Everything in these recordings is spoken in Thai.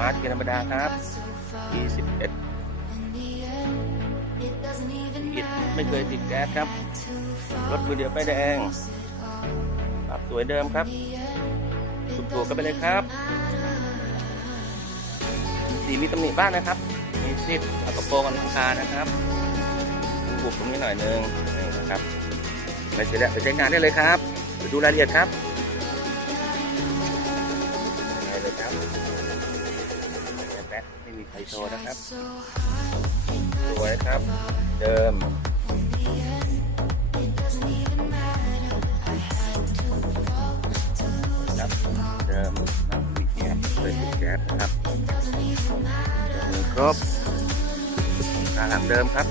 มาร์ทเกียร์ธรรมดาครับ 21อิดไม่เคยติดแก๊สครับ รถมือเดียวป้ายแดงปรับสวยเดิมครับ สุดตัวกันไปเลยครับ สีมีตำหนิบ้างนะครับ มีซิดแล้วก็โปรงกันหลังคานะครับบุบตรงนี้หน่อยนึงนี่นะครับไปเสร็จแล้วไปใช้งานได้เลยครับไปดูรายละเอียดครับ แป๊ะไม่มีไฟโชว์นะครับ สวยครับ เดิมครับเดิมน้ำมีแก๊สเลยติดแก๊สนะครับมือครบกาหลังเดิมครับ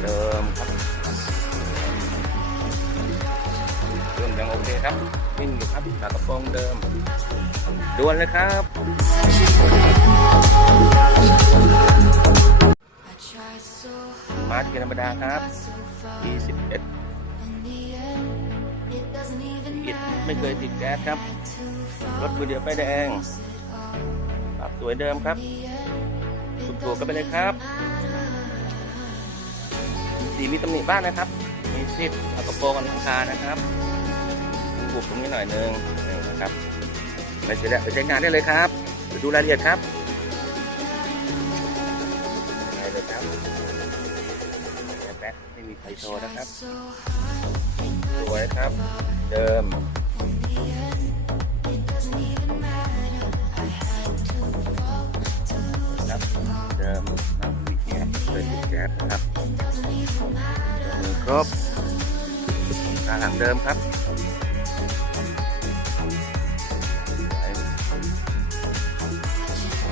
เรื่องเดิมครับเครื่องยังโอเคครับวิ่งอยู่ครับฝากระโปรงเดิมดวนเลยครับมาร์ทเกียร์ธรรมดาครับ21อิดไม่เคยติดแก๊สครับ รถมือเดียวป้ายแดงปรับสวยเดิมครับสุดตัวกันไปเลยครับ สีมีตำหนิบ้างนะครับ มีซิดแล้วก็โปรงกันหลังคานะครับบุบตรงนี้หน่อยนึงนี่นะครับไปเสร็จแล้วไปใช้งานได้เลยครับไปดูรายละเอียดครับได้เลยครับแป๊ะไม่มีไฟโชว์นะครับ สวยครับ เดิมครับเดิมมีแก๊สเลยติดแก๊สนะครับ ครบกาหลังเดิมครับ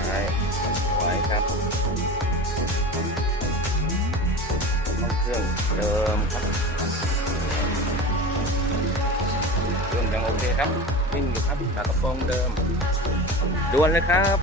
ไว้ไว้ครับห้องเครื่องเดิมครับเครื่องยังโอเคครับวิ่งอยู่ครับฝากระโปรงเดิมดวนเลยครับ